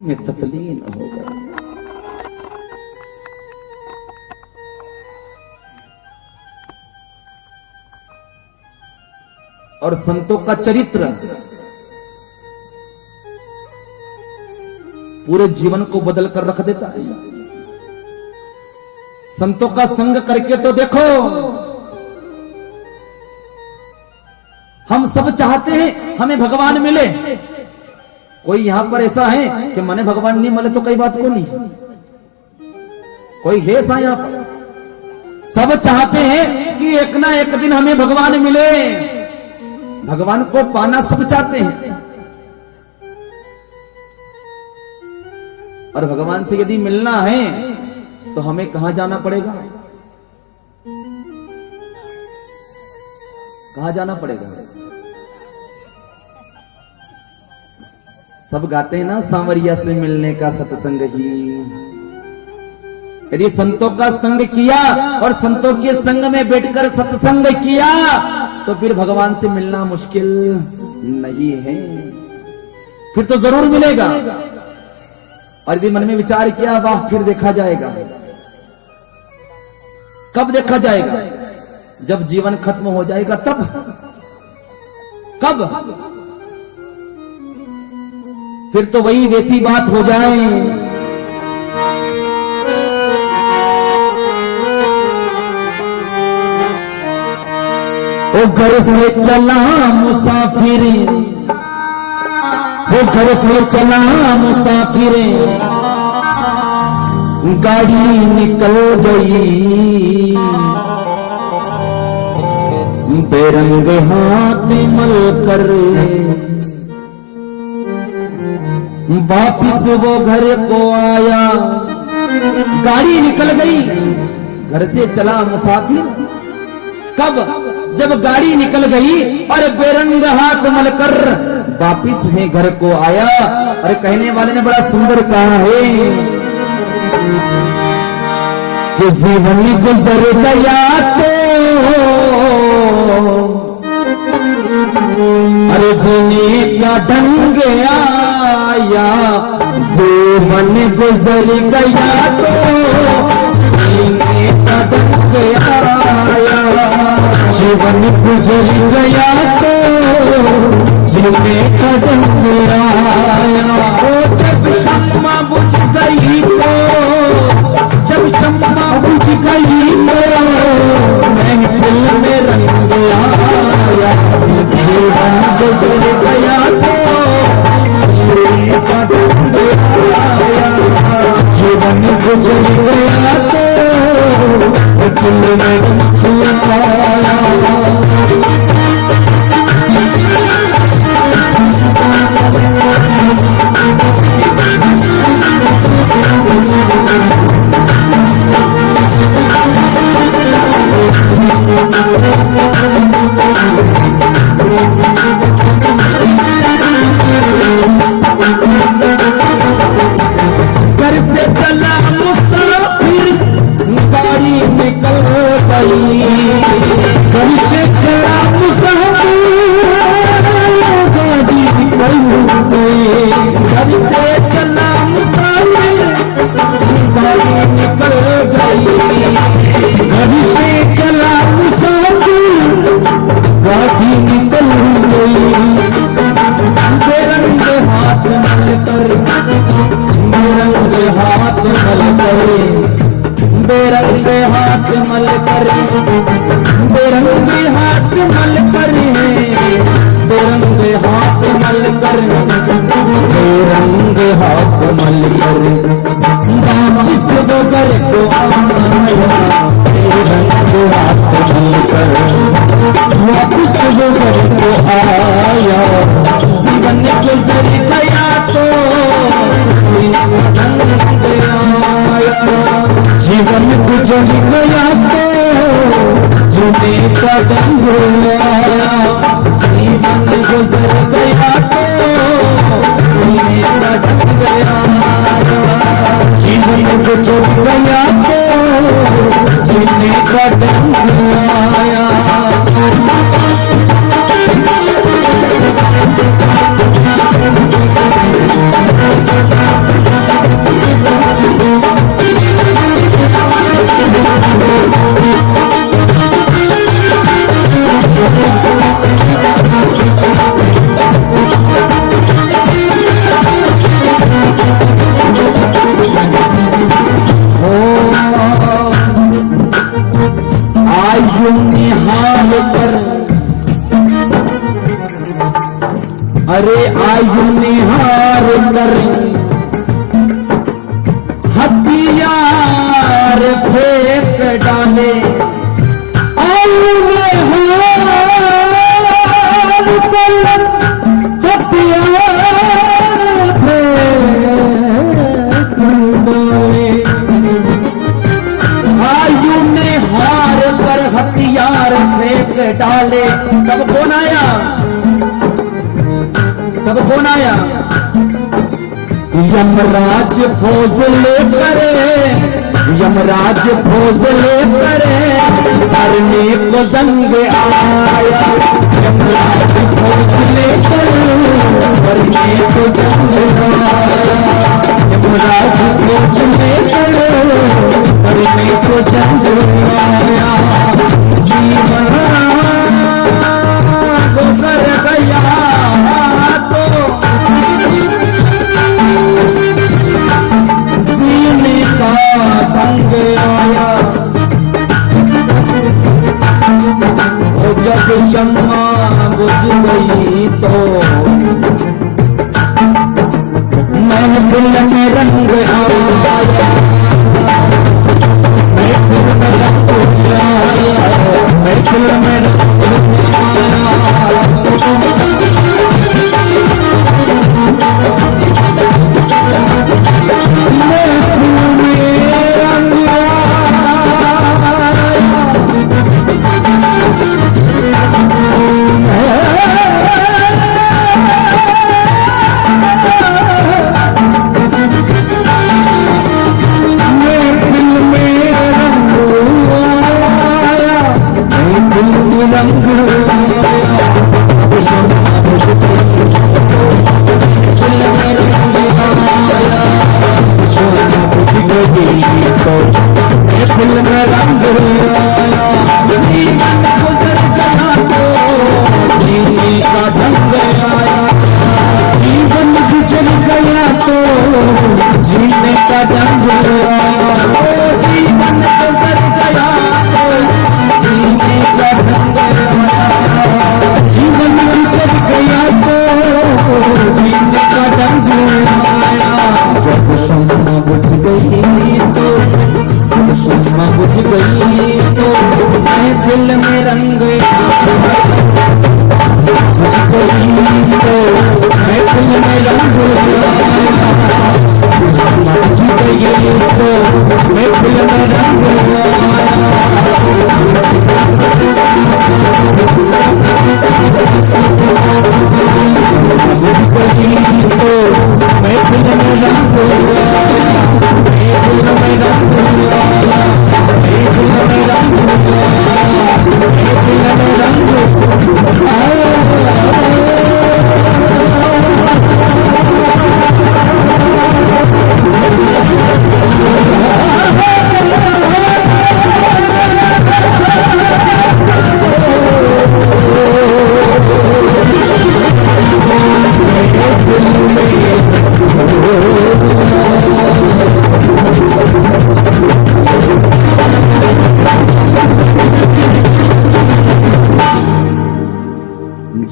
में तल्लीन हो गया। और संतों का चरित्र पूरे जीवन को बदल कर रख देता है। संतों का संग करके तो देखो, हम सब चाहते हैं हमें भगवान मिले। कोई यहां पर ऐसा है कि माने भगवान नहीं मिले तो कई बात को नहीं, कोई है ऐसा यहां पर? सब चाहते हैं कि एक ना एक दिन हमें भगवान मिले। भगवान को पाना सब चाहते हैं, और भगवान से यदि मिलना है तो हमें कहां जाना पड़ेगा? कहां जाना पड़ेगा? सब गाते हैं ना, सांवरिया से मिलने का सत्संग ही। यदि संतों का संग किया और संतों के संग में बैठकर सत्संग किया तो फिर भगवान से मिलना मुश्किल नहीं है, फिर तो जरूर मिलेगा। और यदि मन में विचार किया, वाह फिर देखा जाएगा। कब देखा जाएगा? जब जीवन खत्म हो जाएगा तब। कब? फिर तो वही वैसी बात हो जाए। ओ घर से चला मुसाफिर, वो घर से चला मुसाफिर, गाड़ी निकल गई, बेरंग हाथ मल कर वापिस वो घर को आया। गाड़ी निकल गई, घर से चला मुसाफिर। कब? जब गाड़ी निकल गई और बेरंग हाथ मलकर वापिस में घर को आया। अरे कहने वाले ने बड़ा सुंदर कहा है कि जीवन गुजर गया तो अरे जीने का ढंग आया। जीवन गुजर गया तो जीने का ढंग आया। जीवन गुजर गया तो जीने का ढंग आया। ओ जब शम्मा बुझ गई तो, जब शम्मा बुझ गई तो महफिल में रंग आया। जीवन गुजर गया तो जीने का ढंग आया। जीवन गुजर गया तो महफिल में रंग आया। घर से चला मुसाफिर, गाड़ी निकल गई। घर से चला मुसाफिर, गाड़ी निकल गई। घर से चला मुसाफिर, गाड़ी निकल गई। घर से चला मुसाफिर, गाड़ी निकल गई। बेरंग हाथ मल कर, बेरंग हाथ मल कर, बेरंग हाथ मल कर, बेरंग हाथ मल कर, बेरंग हाथ मल कर, बेरंग हाथ मल कर वापिस वो घर को आया। बेरंग हाथ मल कर वापिस वो घर को आया। जीवन गुजर गया तो जीवन गुजर गया तो जीने का ढंग आया। जीवन गुजर गया तो जीने का ढंग आया। जीवन गुजर गया तो जीने का ढंग आया। हथियार फेंक डाले, आयुने हार पर हथियार फेंक डाले, आयु ने हार पर हथियार फेंक डाले। तब कौन आया? तब कौन आया? यमराज फौज लेकर, यमराज फौज लेकर करने को जंग आया, यमराज फौज लेकर करने को जंग आया, यमराज फौज लेकर करने को जंग आया। जीवन गुजर गया तो सीने का संग आया, जब शम्मा बुझ गई तो महफिल में रंग आया, महफिल में रंग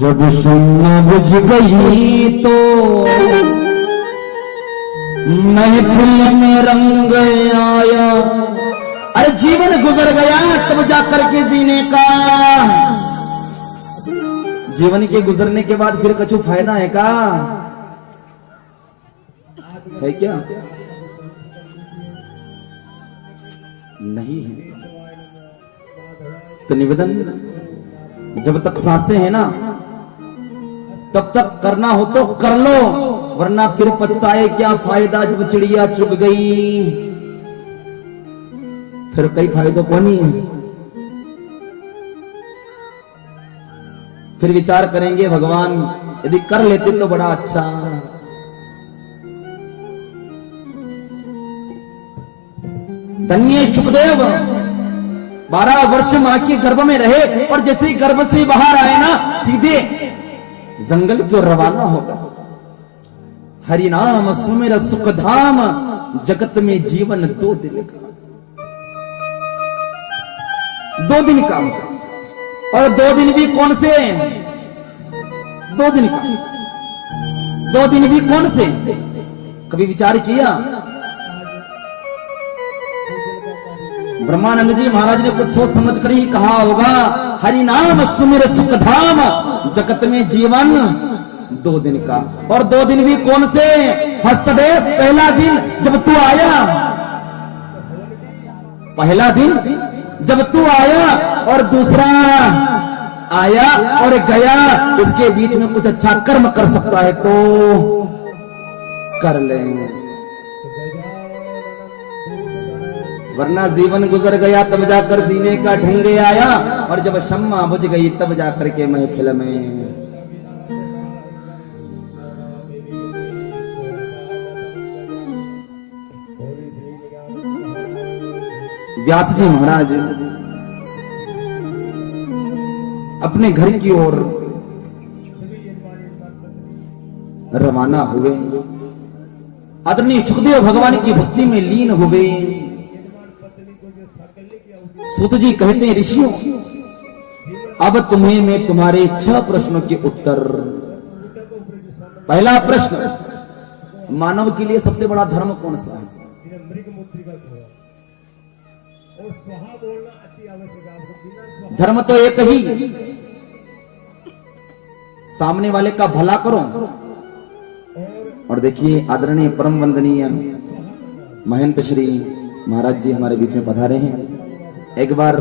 जब सुनना बुझ गई तो महफिल में रंग आया। अरे जीवन गुजर गया तब जाकर के जीने का, जीवन के गुजरने के बाद फिर कछु फायदा है का? है क्या? नहीं है। तो निवेदन, जब तक सांसें हैं ना तब तक करना हो तो कर लो, वरना फिर पछताए क्या फायदा जब चिड़िया चुग गई। फिर कई फायदों को नहीं है। फिर विचार करेंगे भगवान यदि कर लेते तो बड़ा अच्छा। धन्य सुखदेव 12 वर्ष मां के गर्भ में रहे और जैसे ही गर्भ से बाहर आए ना सीधे जंगल की ओर रवाना होगा। हरि नाम सुमिर सुख धाम, जगत में जीवन 2 दिन का, 2 दिन का। और 2 दिन भी कौन से? 2 दिन का, 2 दिन भी कौन से? कभी विचार किया? ब्रह्मानंद जी महाराज ने कुछ सोच समझ कर ही कहा होगा, हरि नाम सुमिर सुख धाम, जगत में जीवन 2 दिन का। और 2 दिन भी कौन से? हस्तदेश पहला दिन जब तू आया, पहला दिन जब तू आया, और दूसरा आया और गया। इसके बीच में कुछ अच्छा कर्म कर सकता है तो कर लेंगे, वरना जीवन गुजर गया तब जाकर जीने का ढंगे आया, और जब शम्मा बुझ गई तब जाकर के महफिल में। व्यास जी महाराज अपने घर की ओर रवाना हुए। आदरणीय सुखदेव भगवान की भक्ति में लीन हो गए। सूत जी कहते हैं, ऋषियों अब तुम्हें मैं तुम्हारे 6 प्रश्नों के उत्तर। पहला प्रश्न, मानव के लिए सबसे बड़ा धर्म कौन सा है? धर्म तो एक ही, सामने वाले का भला करो। और देखिए आदरणीय परम वंदनीय महंत श्री महाराज जी हमारे बीच में पधारे हैं। एक बार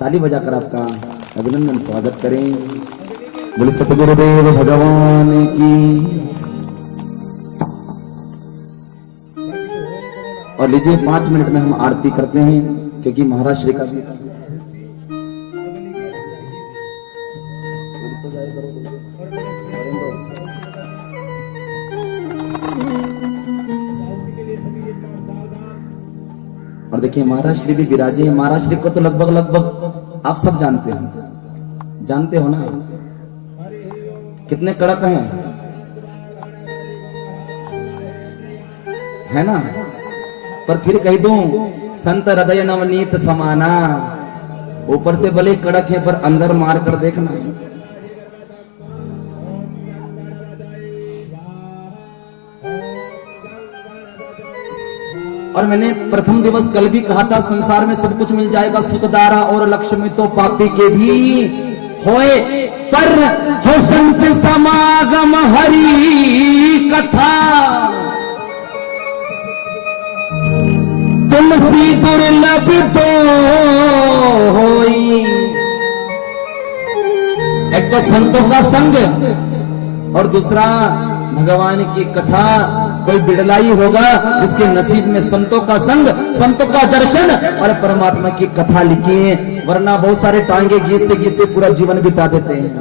ताली बजाकर आपका अभिनंदन स्वागत करें। बोले सतगुरुदेव भगवान की। और लीजिए 5 मिनट में हम आरती करते हैं, क्योंकि महाराज श्री का और देखिए महाराज श्री भी विराजे हैं। महाराज श्री को तो लगभग आप सब जानते हो ना, कितने कड़क हैं, है ना। पर फिर कह दूं, संत हृदय नवनीत समाना। ऊपर से भले कड़क है पर अंदर मार कर देखना। और मैंने प्रथम दिवस कल भी कहा था, संसार में सब कुछ मिल जाएगा, सुतदारा और लक्ष्मी तो पापी के भी होए, पर हो संत समागम हरि कथा। तुलसी दुर्लभ तो होई। एक तो संतों का संग और दूसरा भगवान की कथा। कोई बिड़लाई होगा जिसके नसीब में संतों का संग, संतों का दर्शन और परमात्मा की कथा लिखी है, वरना बहुत सारे टांगे घींचते घींचते पूरा जीवन बिता देते हैं।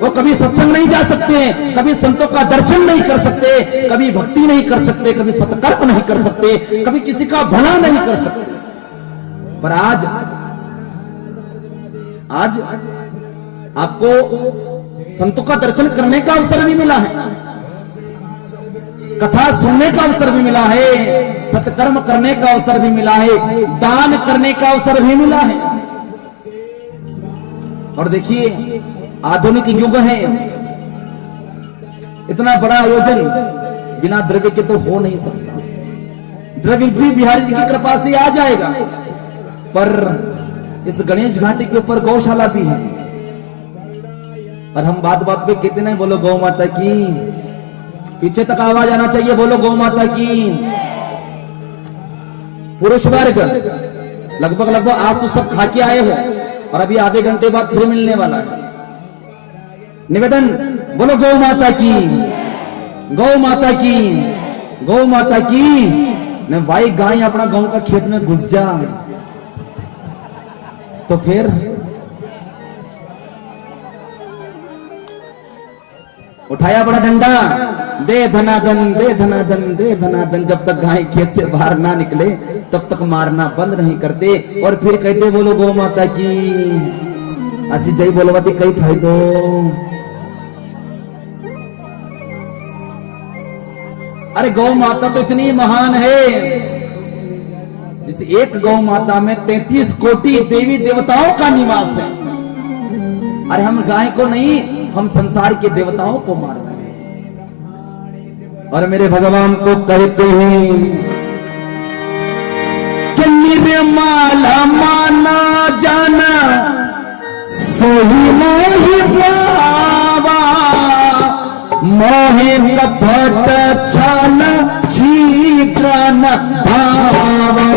वो कभी सत्संग नहीं जा सकते, कभी संतों का दर्शन नहीं कर सकते, कभी भक्ति नहीं कर सकते, कभी सत्कर्म नहीं कर सकते, कभी किसी का भला नहीं कर सकते। पर आज आपको संतों का दर्शन करने का अवसर भी मिला है, कथा सुनने का अवसर भी मिला है, सत्कर्म करने का अवसर भी मिला है, दान करने का अवसर भी मिला है। और देखिए आधुनिक युग है, इतना बड़ा आयोजन बिना द्रव्य के तो हो नहीं सकता। द्रव्य भी बिहारी जी की कृपा से आ जाएगा, पर इस गणेश घाटी के ऊपर गौशाला भी है। और हम बात बात पे कहते नहीं, बोलो गौ माता की, पीछे तक आवाज आना चाहिए, बोलो गौ माता की। पुरुष वर्ग लगभग आज तो सब खा के आए हो, और अभी आधे घंटे बाद फिर मिलने वाला है। निवेदन, बोलो गौ माता की, गौ माता की, गौ माता की। न भाई गाय अपना गांव का खेत में घुस जा तो फिर उठाया बड़ा डंडा, दे धनाधन, दे धनाधन, दे धनाधन। जब तक गाय खेत से बाहर ना निकले तब तक मारना बंद नहीं करते। और फिर कहते बोलो गौ माता की। असी जय बोलवाती कई फायदो। अरे गौ माता तो इतनी महान है, जिस एक गौ माता में 33 कोटि देवी देवताओं का निवास है। अरे हम गाय को नहीं, हम संसार के देवताओं को मार रहे हैं। और मेरे भगवान तो कहते हैं माला माना जाना सोही मोहि पावा, मोहे कपट छल शीघ्र न भावा।